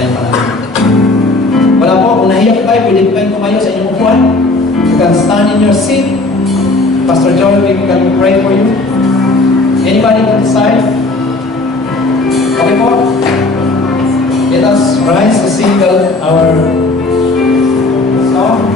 tayong panalangin. Wala po, kung nahiyak tayo, pwede po kayong tumayo sa inyong upuan. You can stand in your seat. Pastor Joel, we can pray for you. Anybody on the side? Okay po. Let us rise to sing our song.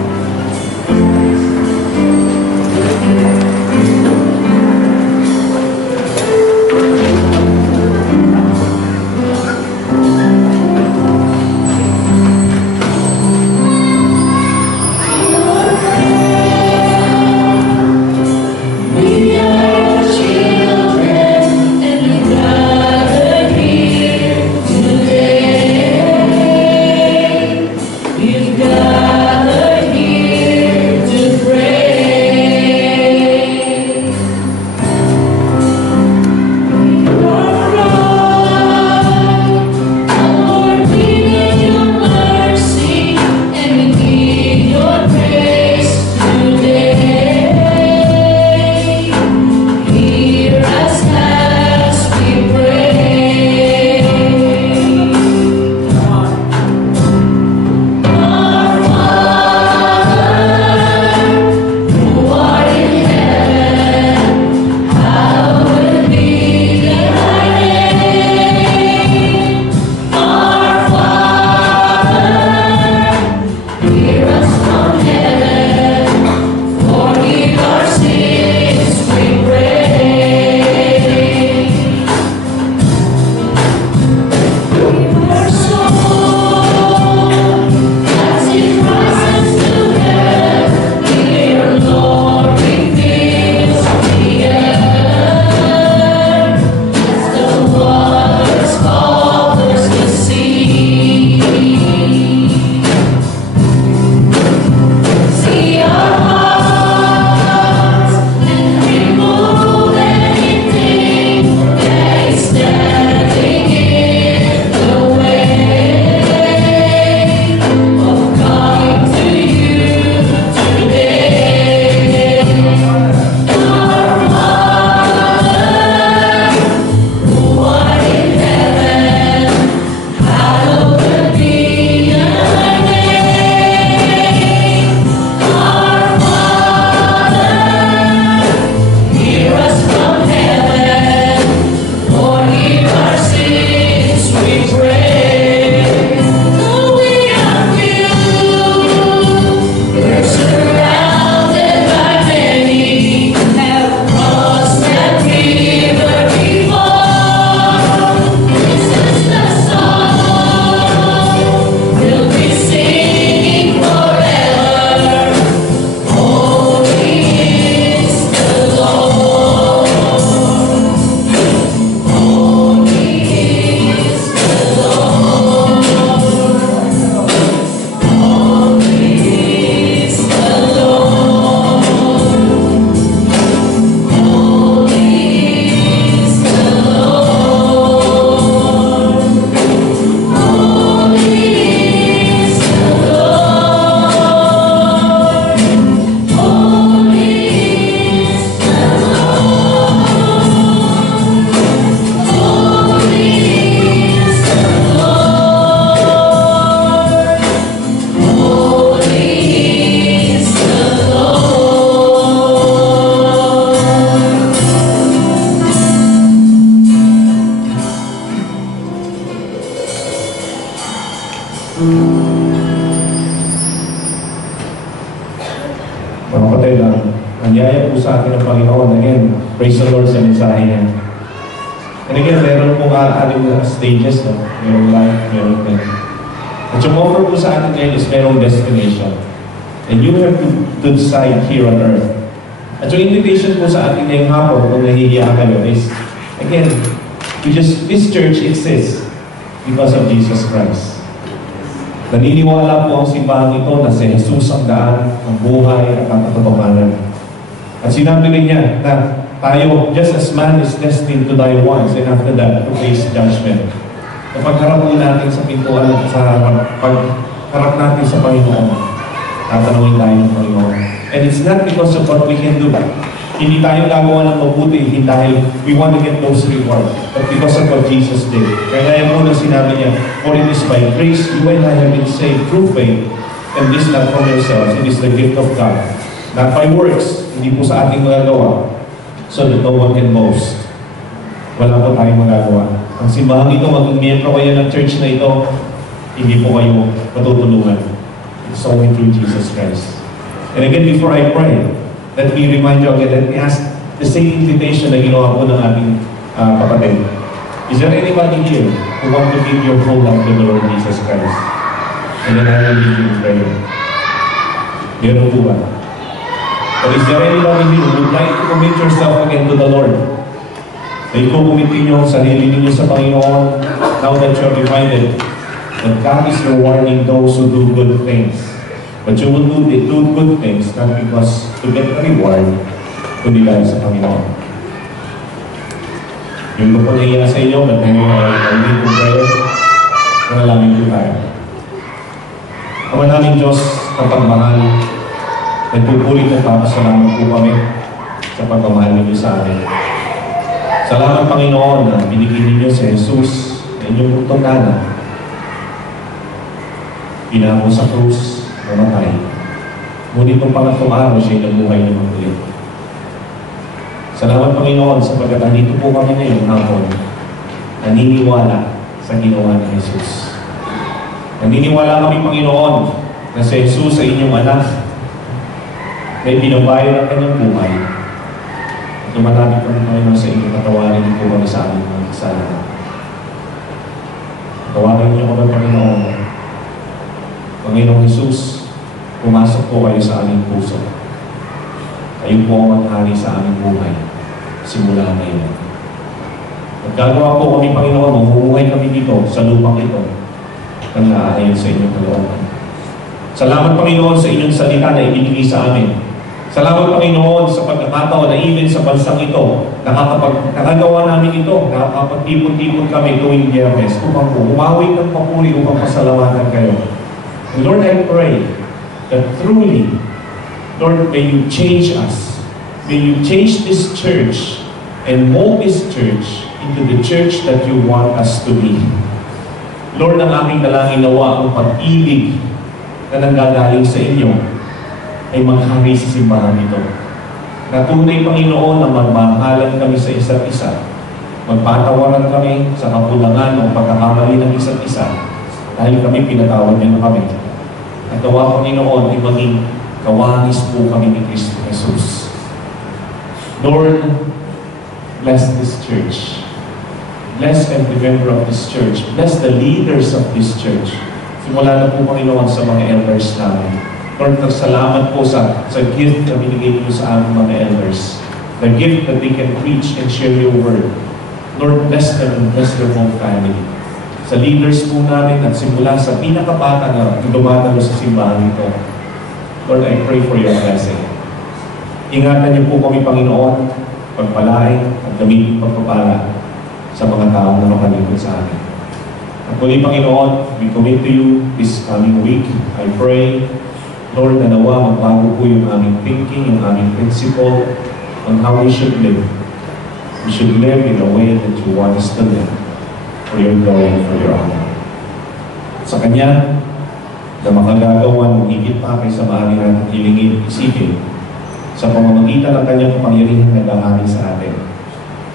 Mga kapatid, ang yaya po sa atin ng Panginoon. Again, praise the Lord sa mensahe niya. And again, meron pong ating stages, no? Merong life, merong death. At yung offer po sa atin ngayon is merong destination. And you have to decide here on earth. At yung invitation po sa atin ngayong hapon, kung nahihiya kayo, is, again, this church exists because of Jesus Christ. Naniniwala po ang simbahan ito na si Jesus ang daan, ang buhay, at ang katotohanan. At sinabi rin niya na tayo, just as man is destined to die once, and after that, to face judgment. Kapag harap po natin sa pintuan, pagharap natin sa Panginoon, tatanungin tayo ng Panginoon. And it's not because of what we can do, Hindi tayo gagawa ng mabuti, hindi dahil we want to get those rewards, but because of what Jesus did. Kaya po na sinabi niya, for it is by grace you and I have been saved through faith, and this not from yourselves, it is the gift of God. Not by works, hindi po sa ating magagawa, so that no one can boast. Wala po tayong magagawa. Ang simbahan ito, maging miyembro kayo ng church na ito, hindi po kayo matutulungan. It's only through Jesus Christ. And again, before I pray, let me remind you again, let me ask the same invitation na ginawa po ng ating kapatid. Is there anybody here who want to give your whole life to the Lord Jesus Christ? And then I will lead you in prayer. Meron po ba? But is there anybody here who would like to commit yourself again to the Lord? Na ikukumitin niyo ang sarili ninyo sa Panginoon now that you're reminded that God is rewarding those who do good things. But you will do good things not because to get the reward, kundi dahil sa Panginoon. Yung po nangyayari sa inyo, that tayo ay lead to prayer, manalangin po tayo. Ama namin Diyos, kapagmahal, nagpupulit at papasalamat po kami sa pagmamahal ninyo sa amin. Salamat Panginoon na binigyan ninyo si Jesus na inyong pagtungkana. Pinako sa krus, namatay. Ngunit itong pangatlong araw siya'y nabuhay ng muli. Salamat Panginoon sapagkat nandito po kami ngayong hapon naniniwala sa ginawa ni Jesus. Naniniwala kami Panginoon na si Jesus sa inyong anak na ibinabayo ng kanyang buhay. At lumalapit kami Panginoon sa inyong katawarin po kami sa aming mga kasalanan. Tawarin niyo kami Panginoon. Panginoong Jesus, pumasok po kayo sa aming puso. Kayo po ang hari sa aming buhay. Simula ngayon. At gagawa po kami, Panginoon, mamuhay kami dito sa lupang ito nang naaayon sa inyong kalooban. Salamat, Panginoon, sa inyong salita na ibinigay sa amin. Salamat, Panginoon, sa pagkakataon na even sa bansang ito, nakagawa namin ito, nakakapagtipon-tipon kami tuwing Biyernes upang po umawi ng papuri upang pasalamatan kayo. And Lord, I pray that truly, Lord, may you change us. May you change this church and mold this church into the church that you want us to be. Lord, ang aking dalangin nawa ang pag-ibig na nanggagaling sa inyo ay maghari sa simbahan ito. Natunay, Panginoon, na magmahalan kami sa isa't isa. Magpatawaran kami sa kakulangan o pagkakamali ng isa't isa dahil kami pinatawad niyo na kami. At nawa, Panginoon, ay maging kawangis po kami ni Kristo Jesus. Lord, bless this church. Bless every member of this church. Bless the leaders of this church. Simula na po, Panginoon, sa mga elders namin. Lord, salamat po sa gift na binigay niyo sa aming mga elders. The gift that they can preach and share your word. Lord, bless them and bless their whole family. Sa leaders po namin at simula sa pinakabata na dumadalo sa simbahan ito. Lord, I pray for your blessing. Ingatan niyo po kami, Panginoon, pagpalain at gamitin pagpapala sa mga taong na makalingkod sa amin. At muli, Panginoon, we commit to you this coming week. I pray, Lord, na nawa magbago po yung aming thinking, yung aming principle on how we should live. We should live in a way that you want us to live for your glory and for your honor. Sa Kanya, na makagagawa ng higit pa kaysa maaari natin hilingin, isipin, sa pamamagitan ng Kanyang kapangyarihan na nag-ahari sa atin.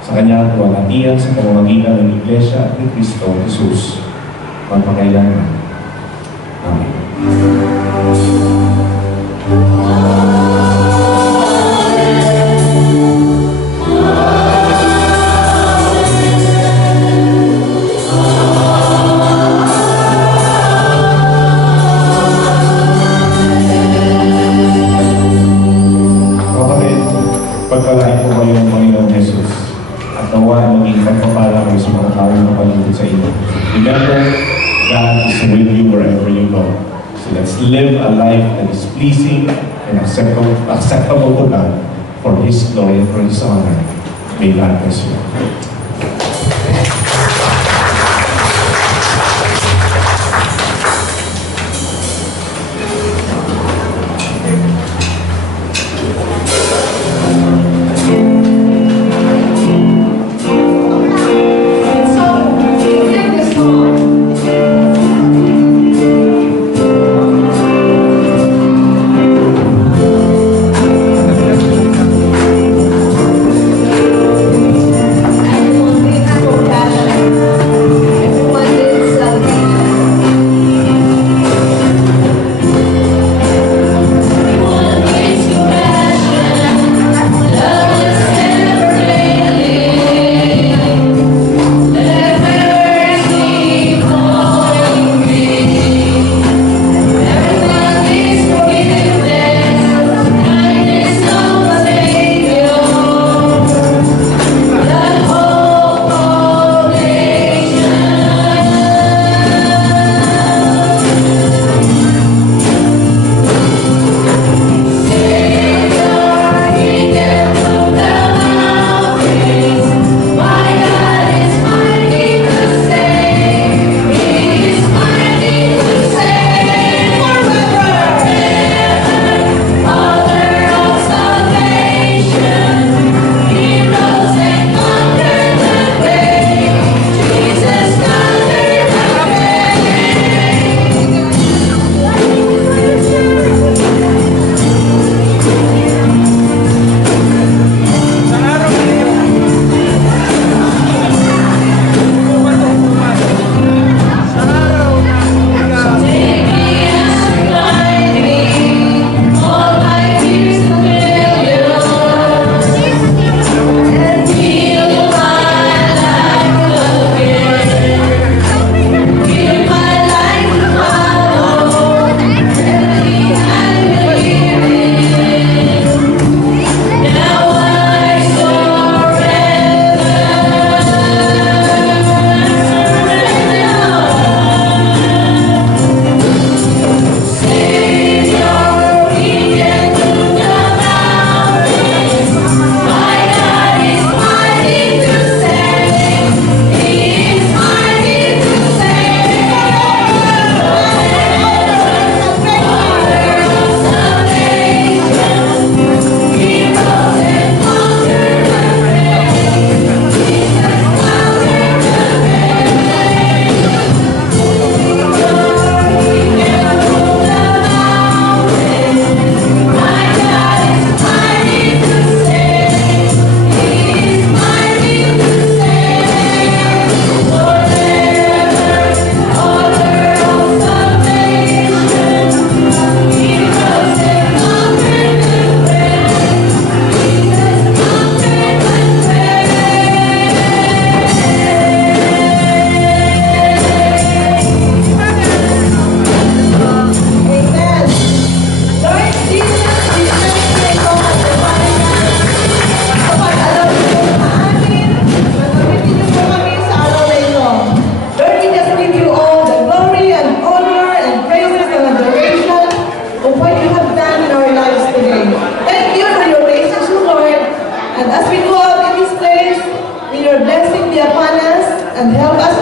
Sa Kanya, tuwalhatian sa pamamagitan ng Iglesia at ni Kristo Jesus, magpakailanman. Amen. Pagpalain po kayo ng Panginoon Jesus at nawa maging pagpapala kayo sa mga tao na palingkod sa inyo. Remember, God is with you wherever you go. So let's live a life that is pleasing and acceptable to God for His glory and for His honor. May God bless you. and help us